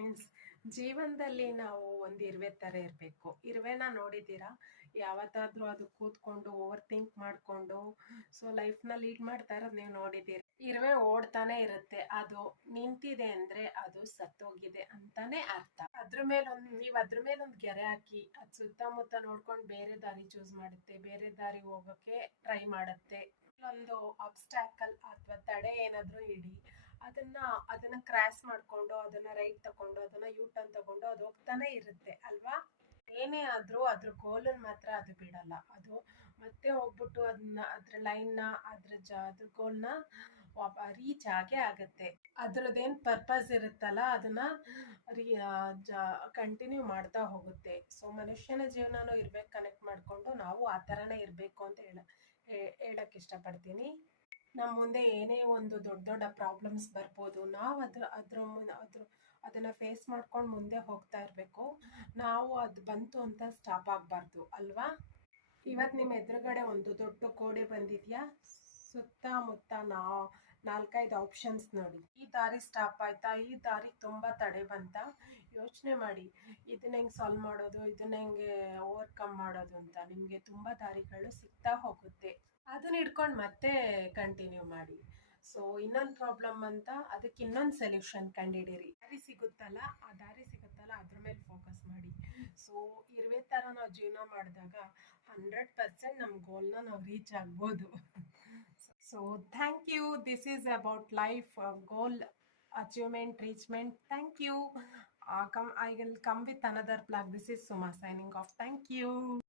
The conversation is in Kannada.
ಫ್ರೆಂಡ್ಸ್, ಜೀವನದಲ್ಲಿ ನಾವು ಒಂದು ಇರುವೆ ಥರ ಇರಬೇಕು. ಇರುವೆನ ನೋಡಿದ್ದೀರಾ? ಯಾವತ್ತಾದ್ರೂ ಅದು ಕೂತ್ಕೊಂಡು ಓವರ್ ಥಿಂಕ್ ಮಾಡಿಕೊಂಡು ಲೈಫ್ನ ಲೀಡ್ ಮಾಡ್ತಾ ಇರೋದು ನೀವು ನೋಡಿದ್ದೀರಿ. ಇರುವೆ ಓಡ್ತಾನೆ ಇರುತ್ತೆ. ಅದು ನಿಂತಿದೆ ಅಂದರೆ ಅದು ಸತ್ತೋಗಿದೆ ಅಂತಾನೆ ಅರ್ಥ. ನೀವು ಅದ್ರ ಮೇಲೆ ಒಂದು ಗೆರೆ ಹಾಕಿ ಅದು ಸುತ್ತಮುತ್ತ ನೋಡ್ಕೊಂಡು ಬೇರೆ ದಾರಿ ಚೂಸ್ ಮಾಡುತ್ತೆ, ಬೇರೆ ದಾರಿ ಹೋಗೋಕ್ಕೆ ಟ್ರೈ ಮಾಡುತ್ತೆ. ಒಂದು ಆಬ್ಸ್ಟ್ಯಾಕಲ್ ಅಥವಾ ತಡೆ ಏನಾದರೂ ಇಡಿ, ಅದನ್ನ ಕ್ರಾಸ್ ಮಾಡ್ಕೊಂಡು ಅದನ್ನ ರೈಟ್ ತಗೊಂಡು ಅದನ್ನ ಯೂ ಟರ್ನ್ ತಗೊಂಡು ಅದು ಹೋಗ್ತಾನೆ ಇರುತ್ತೆ ಅಲ್ವಾ. ಏನೇ ಆದ್ರೂ ಅದ್ರ ಗೋಲನ್ ಮಾತ್ರ ಅದು ಬಿಡಲ್ಲ. ಅದು ಮತ್ತೆ ಹೋಗ್ಬಿಟ್ಟು ಅದ್ರ ಲೈನ್ನ ಅದ್ರ ಗೋಲ್ನ ರೀಚ್ ಆಗೇ ಆಗತ್ತೆ. ಅದ್ರದ್ದೇನ್ ಪರ್ಪಸ್ ಇರುತ್ತಲ್ಲ ಅದನ್ನ ಕಂಟಿನ್ಯೂ ಮಾಡ್ತಾ ಹೋಗುತ್ತೆ. ಮನುಷ್ಯನ ಜೀವನನೂ ಇರ್ಬೇಕು ಕನೆಕ್ಟ್ ಮಾಡ್ಕೊಂಡು ನಾವು ಆ ಥರನೇ ಇರಬೇಕು ಅಂತ ಹೇಳಕ್ ಇಷ್ಟಪಡ್ತೀನಿ. ನಮ್ಮ ಮುಂದೆ ಏನೇ ಒಂದು ದೊಡ್ಡ ದೊಡ್ಡ ಪ್ರಾಬ್ಲಮ್ಸ್ ಬರ್ಬೋದು, ನಾವು ಅದನ್ನ ಫೇಸ್ ಮಾಡ್ಕೊಂಡು ಮುಂದೆ ಹೋಗ್ತಾ ಇರಬೇಕು. ನಾವು ಅದು ಬಂತು ಅಂತ ಸ್ಟಾಪ್ ಆಗಬಾರ್ದು ಅಲ್ವಾ. ಇವತ್ತು ನಿಮ್ಮ ಎದುರುಗಡೆ ಒಂದು ದೊಡ್ಡ ಕೋಡೆ ಬಂದಿದ್ಯಾ, ಸುತ್ತಮುತ್ತ 4-5 ಆಪ್ಷನ್ಸ್ ನೋಡಿ. ಈ ದಾರಿ ಸ್ಟಾಪ್ ಆಯ್ತಾ, ಈ ದಾರಿ ತುಂಬಾ ತಡೆ ಬಂತ, ಯೋಚನೆ ಮಾಡಿ ಇದನ್ನ ಹೆಂಗೆ ಸಾಲ್ವ್ ಮಾಡೋದು, ಇದನ್ನ ಹೆಂಗೆ ಓವರ್ಕಮ್ ಮಾಡೋದು ಅಂತ. ನಿಮಗೆ ತುಂಬಾ ದಾರಿಗಳು ಸಿಗ್ತಾ ಹೋಗುತ್ತೆ. ಅದನ್ನ ಹಿಡ್ಕೊಂಡು ಮತ್ತೆ ಕಂಟಿನ್ಯೂ ಮಾಡಿ. ಇನ್ನೊಂದು ಪ್ರಾಬ್ಲಮ್ ಅಂತ ಅದಕ್ಕೆ ಇನ್ನೊಂದು ಸೊಲ್ಯೂಷನ್ ಕಂಡುಹಿಡೀರಿ. ದಾರಿ ಸಿಗುತ್ತಲ್ಲ ಅದ್ರ ಮೇಲೆ ಫೋಕಸ್ ಮಾಡಿ. ಇರುವೆ ಥರ ನಾವು ಜೀವನ ಮಾಡಿದಾಗ 100% ನಮ್ಮ ಗೋಲ್ನ ನಾವು ರೀಚ್ ಆಗ್ಬೋದು. Thank you. This is about life, goal achievement, reachment. Thank you. I will come with another plug. This is Suma signing off. Thank you.